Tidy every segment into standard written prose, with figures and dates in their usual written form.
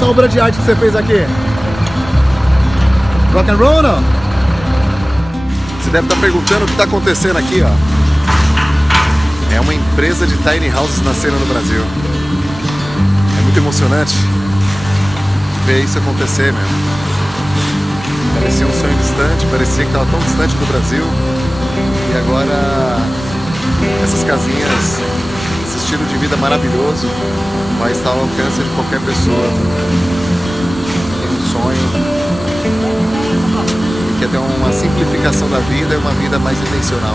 essa obra de arte que você fez aqui? Rock and roll, não? Você deve estar perguntando o que está acontecendo aqui, ó. É uma empresa de tiny houses nascendo no Brasil. É muito emocionante ver isso acontecer, meu. Parecia um sonho distante, parecia que estava tão distante do Brasil. E agora essas casinhas, esse estilo de vida maravilhoso, vai estar ao alcance de qualquer pessoa. Tem um sonho. Quer ter uma simplificação da vida e uma vida mais intencional.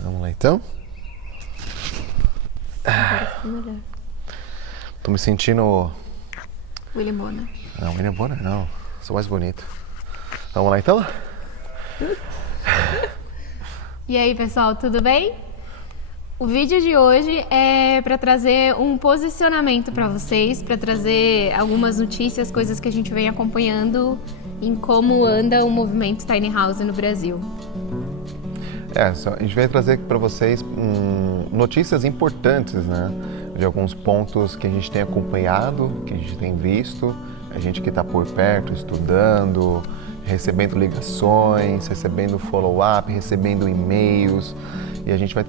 Vamos lá então? Tô me sentindo... William Bonner. Não, William Bonner não. Sou mais bonito. Vamos lá então? E aí, pessoal, tudo bem? O vídeo de hoje é para trazer um posicionamento para vocês, para trazer algumas notícias, coisas que a gente vem acompanhando em como anda o movimento Tiny House no Brasil. A gente veio trazer para vocês notícias importantes, né? De alguns pontos que a gente tem acompanhado, que a gente tem visto, a gente que está por perto, estudando, recebendo ligações, recebendo follow-up, recebendo e-mails, e a gente vai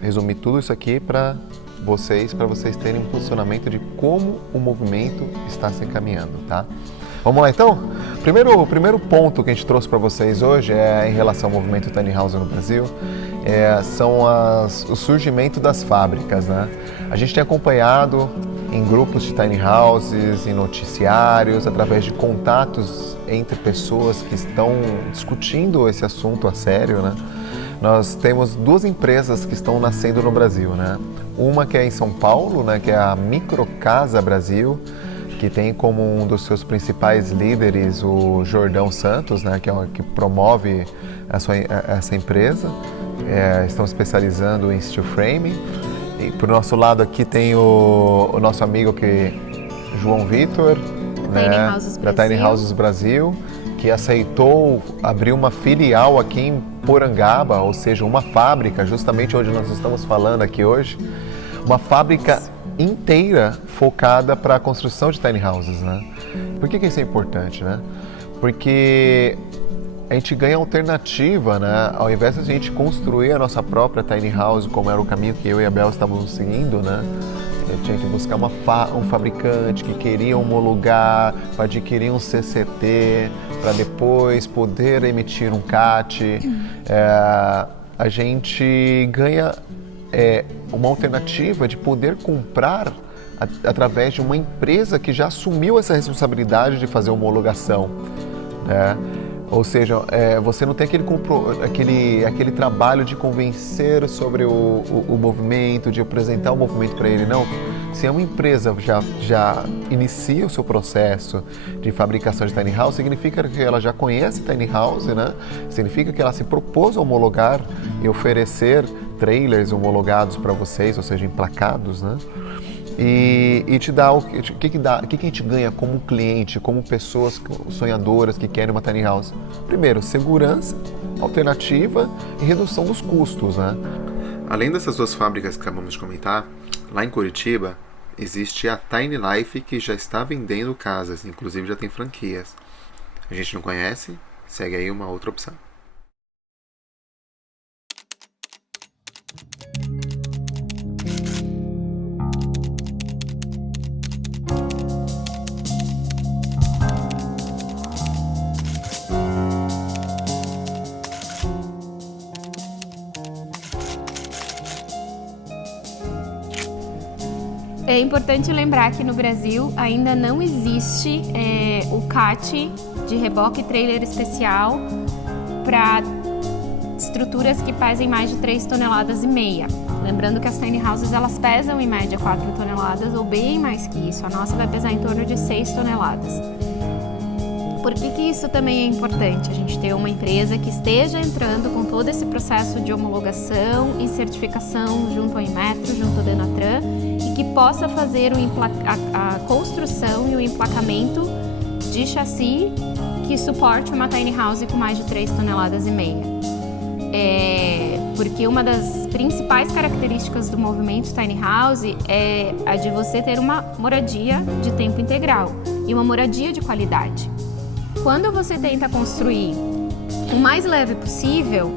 resumir tudo isso aqui para vocês terem um posicionamento de como o movimento está se encaminhando, tá? Vamos lá então? O primeiro ponto que a gente trouxe para vocês hoje é em relação ao movimento Tiny House no Brasil, são o surgimento das fábricas, né? A gente tem acompanhado em grupos de Tiny Houses, em noticiários, através de contatos entre pessoas que estão discutindo esse assunto a sério, né? Nós temos duas empresas que estão nascendo no Brasil, né? Uma que é em São Paulo, né? Que é a Microcasa Brasil, que tem como um dos seus principais líderes o Jordão Santos, né, que promove essa empresa. Estão especializando em steel frame. E por nosso lado aqui tem o nosso amigo João Vitor, né, da Tiny Houses Brasil, que aceitou abrir uma filial aqui em Porangaba, ou seja, uma fábrica, justamente onde nós estamos falando aqui hoje, uma fábrica inteira focada para a construção de tiny houses, né? Por que isso é importante, né? Porque a gente ganha alternativa, né? Ao invés de a gente construir a nossa própria tiny house, como era o caminho que eu e a Bel estávamos seguindo, né? Eu tinha que buscar um fabricante que queria homologar, para adquirir um CCT, para depois poder emitir um CAT. A gente ganha uma alternativa de poder comprar através de uma empresa que já assumiu essa responsabilidade de fazer homologação, né? Ou seja, você não tem aquele trabalho de convencer sobre o movimento, de apresentar o movimento para ele, não. Se uma empresa já inicia o seu processo de fabricação de tiny house, significa que ela já conhece tiny house, né? Significa que ela se propôs a homologar e oferecer trailers homologados para vocês, ou seja, emplacados, né? E te dá o que a gente ganha como cliente, como pessoas sonhadoras que querem uma tiny house? Primeiro, segurança, alternativa e redução dos custos, né? Além dessas duas fábricas que acabamos de comentar, lá em Curitiba existe a Tiny Life, que já está vendendo casas, inclusive já tem franquias. A gente não conhece? Segue aí uma outra opção. É importante lembrar que no Brasil ainda não existe o CAT de reboque trailer especial para estruturas que pesem mais de 3,5 toneladas. Lembrando que as tiny houses elas pesam em média 4 toneladas ou bem mais que isso. A nossa vai pesar em torno de 6 toneladas. Por que isso também é importante? A gente ter uma empresa que esteja entrando com todo esse processo de homologação e certificação junto ao Inmetro, junto ao Denatran, e que possa fazer a construção e o emplacamento de chassi que suporte uma tiny house com mais de 3,5 toneladas. Porque uma das principais características do movimento tiny house é a de você ter uma moradia de tempo integral e uma moradia de qualidade. Quando você tenta construir o mais leve possível,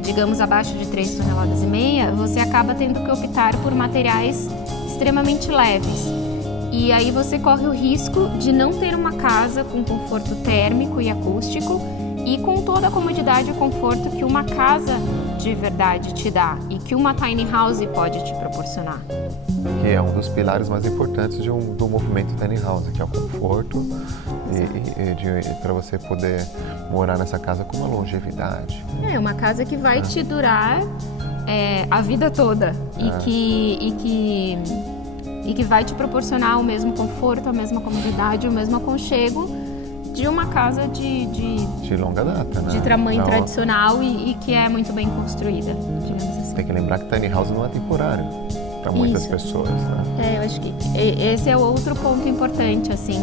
digamos abaixo de 3,5 toneladas, você acaba tendo que optar por materiais extremamente leves. E aí você corre o risco de não ter uma casa com conforto térmico e acústico e com toda a comodidade e conforto que uma casa de verdade te dá e que uma tiny house pode te proporcionar. Que é um dos pilares mais importantes do movimento tiny house, que é o conforto para você poder morar nessa casa com uma longevidade. É uma casa que vai te durar a vida toda e que vai te proporcionar o mesmo conforto, a mesma comodidade, o mesmo aconchego de uma casa de longa data, né? De tamanho tradicional e que é muito bem construída, digamos assim. Tem que lembrar que tiny house não é temporário para muitas pessoas, né? Eu acho que esse é outro ponto importante, assim.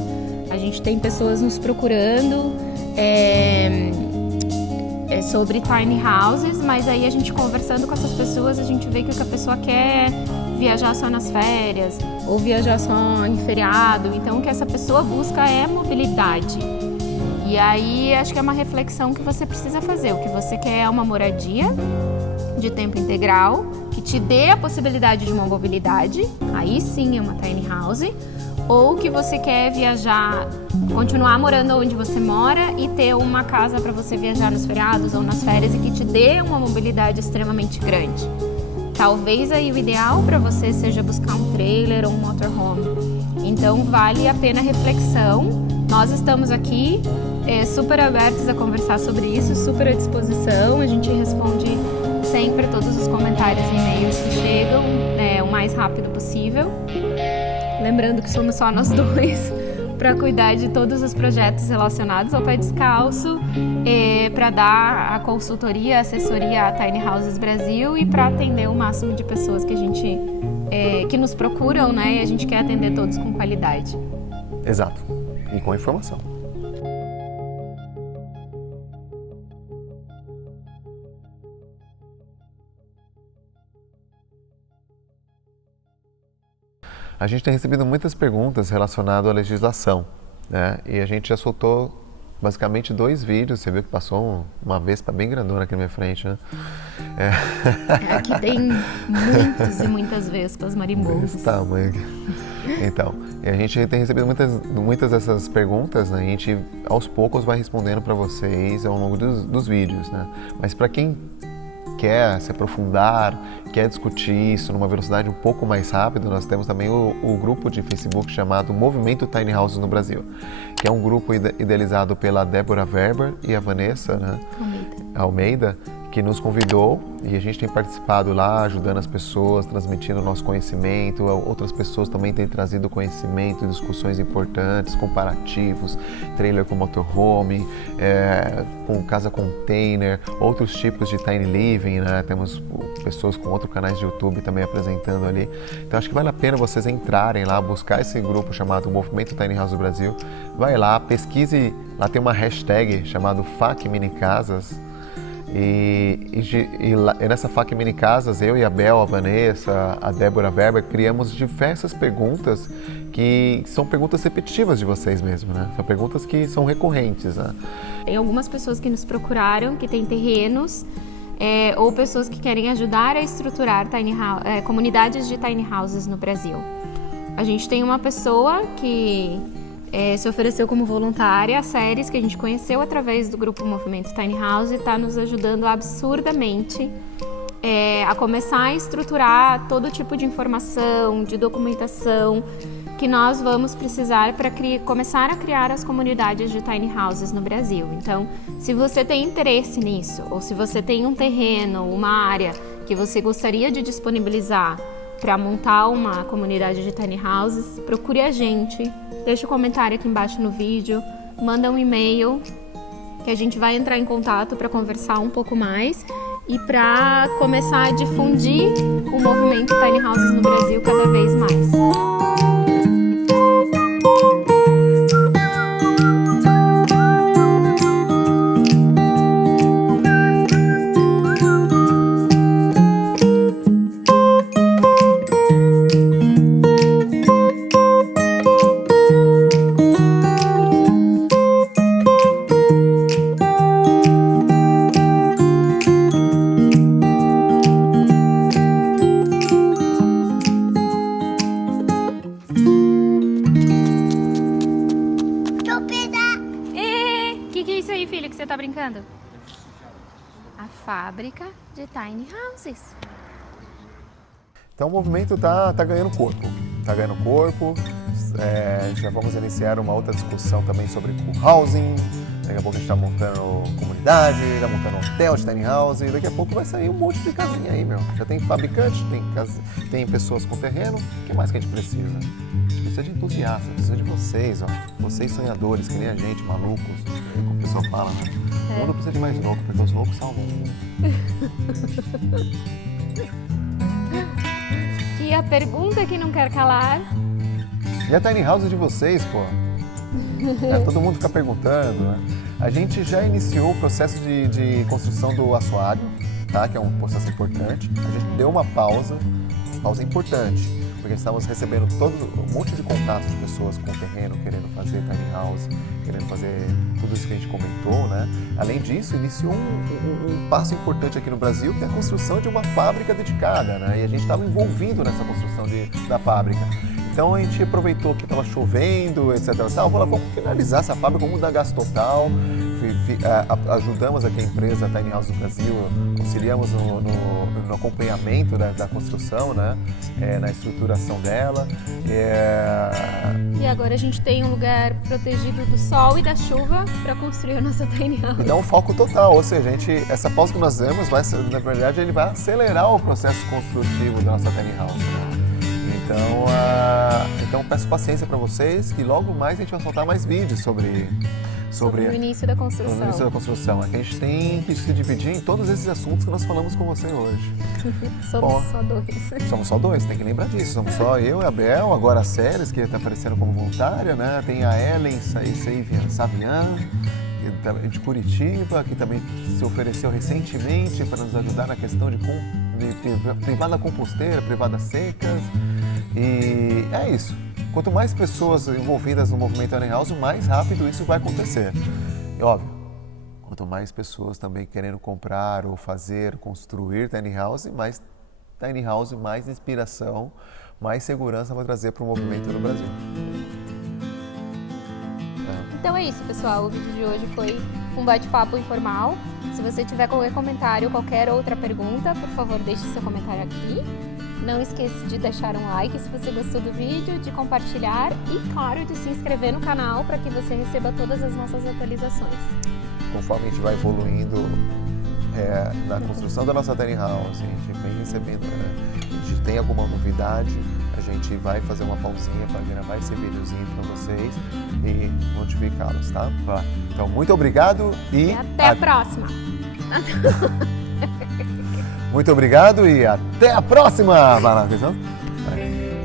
A gente tem pessoas nos procurando sobre tiny houses, mas aí a gente conversando com essas pessoas, a gente vê que o que a pessoa quer viajar só nas férias ou viajar só em feriado. Então, o que essa pessoa busca é mobilidade. E aí, acho que é uma reflexão que você precisa fazer. O que você quer é uma moradia de tempo integral, que te dê a possibilidade de uma mobilidade, aí sim é uma tiny house, ou que você quer viajar, continuar morando onde você mora e ter uma casa para você viajar nos feriados ou nas férias e que te dê uma mobilidade extremamente grande. Talvez aí o ideal para você seja buscar um trailer ou um motorhome. Então vale a pena a reflexão. Nós estamos aqui super abertos a conversar sobre isso, super à disposição. A gente responde sempre todos os comentários e e-mails que chegam o mais rápido possível. Lembrando que somos só nós dois para cuidar de todos os projetos relacionados ao pé descalço, para dar a consultoria, a assessoria à Tiny Houses Brasil e para atender o máximo de pessoas que a gente que nos procuram, né? E a gente quer atender todos com qualidade. Exato. E com informação. A gente tem recebido muitas perguntas relacionadas à legislação, né? E a gente já soltou basicamente 2 vídeos. Você viu que passou uma vespa bem grandona aqui na minha frente, né? Aqui tem muitas e muitas vespas marimbondas. Desse tamanho. Então, a gente tem recebido muitas dessas perguntas, né? A gente aos poucos vai respondendo para vocês ao longo dos vídeos, né? Mas para quem quer se aprofundar, quer discutir isso numa velocidade um pouco mais rápida, nós temos também o grupo de Facebook chamado Movimento Tiny Houses no Brasil, que é um grupo idealizado pela Débora Werber e a Vanessa, né, Almeida, que nos convidou, e a gente tem participado lá, ajudando as pessoas, transmitindo o nosso conhecimento. Outras pessoas também têm trazido conhecimento, discussões importantes, comparativos, trailer com motorhome, com casa container, outros tipos de tiny living, né? Temos pessoas com outros canais de YouTube também apresentando ali. Então acho que vale a pena vocês entrarem lá, buscar esse grupo chamado Movimento Tiny House do Brasil. Vai lá, pesquise, lá tem uma hashtag chamada FAQ Mini Casas. E nessa FAQ Mini Casas, eu e a Bel, a Vanessa, a Débora Werber, criamos diversas perguntas que são perguntas repetitivas de vocês mesmos, né? São perguntas que são recorrentes, né? Tem algumas pessoas que nos procuraram, que têm terrenos, ou pessoas que querem ajudar a estruturar comunidades de tiny houses no Brasil. A gente tem uma pessoa que se ofereceu como voluntária, a Séries, que a gente conheceu através do grupo Movimento Tiny House, e está nos ajudando absurdamente a começar a estruturar todo tipo de informação, de documentação que nós vamos precisar para começar a criar as comunidades de tiny houses no Brasil. Então, se você tem interesse nisso, ou se você tem um terreno, uma área que você gostaria de disponibilizar para montar uma comunidade de tiny houses, procure a gente, deixa um comentário aqui embaixo no vídeo, manda um e-mail que a gente vai entrar em contato para conversar um pouco mais e para começar a difundir o movimento tiny houses no Brasil cada vez mais. Tá brincando? A fábrica de tiny houses. Então o movimento tá ganhando corpo. Tá ganhando corpo. Já vamos iniciar uma outra discussão também sobre co-housing. Daqui a pouco a gente tá montando comunidade, tá montando hotel de tiny house. E daqui a pouco vai sair um monte de casinha aí, meu. Já tem fabricante, tem pessoas com terreno. O que mais que a gente precisa? A gente precisa de entusiastas, precisa de vocês, ó. Vocês sonhadores, que nem a gente, malucos. Como o pessoal fala, né? O mundo precisa de mais loucos, porque os loucos salvam o mundo. E a pergunta que não quer calar? E a tiny house de vocês, pô? Todo mundo fica perguntando, né? A gente já iniciou o processo de construção do assoalho, tá? Que é um processo importante. A gente deu uma pausa importante, porque estávamos recebendo um monte de contatos de pessoas com terreno, querendo fazer tiny house, querendo fazer tudo isso que a gente comentou, né? Além disso, iniciou um passo importante aqui no Brasil, que é a construção de uma fábrica dedicada, né? E a gente estava envolvido nessa construção da fábrica. Então a gente aproveitou que estava chovendo, etc. Vamos finalizar essa fábrica, vamos dar gás total. Ajudamos aqui a empresa Tiny House do Brasil, auxiliamos no acompanhamento da construção, né? Na estruturação dela. E agora a gente tem um lugar protegido do sol e da chuva para construir a nossa Tiny House. E dá um foco total, ou seja, essa pausa que nós demos, na verdade, ele vai acelerar o processo construtivo da nossa Tiny House. Né? Então peço paciência para vocês, que logo mais a gente vai soltar mais vídeos sobre o início da construção. O início da construção. A gente tem que se dividir em todos esses assuntos que nós falamos com você hoje. Somos só dois. Somos só dois, tem que lembrar disso. Somos só eu e a Bel, agora a Ceres, que está aparecendo como voluntária, né? Tem a Ellen Savian, de Curitiba, que também se ofereceu recentemente para nos ajudar na questão de privada composteira, privadas secas. E é isso. Quanto mais pessoas envolvidas no movimento Tiny House, mais rápido isso vai acontecer. E óbvio, quanto mais pessoas também querendo comprar ou fazer, construir Tiny House, mais inspiração, mais segurança vai trazer para o movimento no Brasil. Então é isso, pessoal. O vídeo de hoje foi um bate-papo informal. Se você tiver qualquer comentário, qualquer outra pergunta, por favor, deixe seu comentário aqui. Não esqueça de deixar um like se você gostou do vídeo, de compartilhar e, claro, de se inscrever no canal para que você receba todas as nossas atualizações. Conforme a gente vai evoluindo na construção da nossa Tiny House, a gente vem recebendo, a gente tem alguma novidade, a gente vai fazer uma pausinha para gravar esse videozinho para vocês e notificá-los, tá? Então, muito obrigado e até a próxima! Muito obrigado e até a próxima! Vai lá, atenção.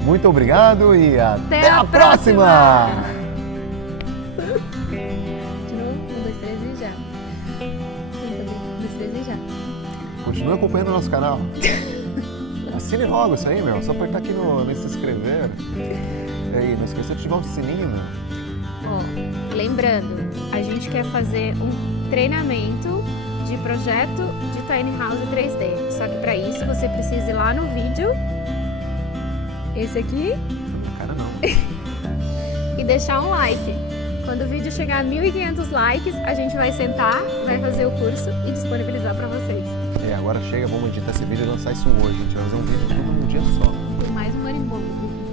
Muito obrigado e até a próxima! De novo, 1, 2, 3 e já. 1, 2, 3 e já. Continue acompanhando o nosso canal. Assine logo isso aí, meu. Só apertar aqui no se inscrever. E aí, não esqueça de ativar o sininho, meu. Ó, lembrando, a gente quer fazer um treinamento de projeto de Tiny House 3D. Só que para isso você precisa ir lá no vídeo, esse aqui, não, cara não. e deixar um like. Quando o vídeo chegar a 1.500 likes, a gente vai sentar, vai fazer o curso e disponibilizar para vocês. Agora chega, vamos editar esse vídeo e lançar isso hoje. A gente vai fazer um vídeo tudo num dia só. Por mais um marimbondo.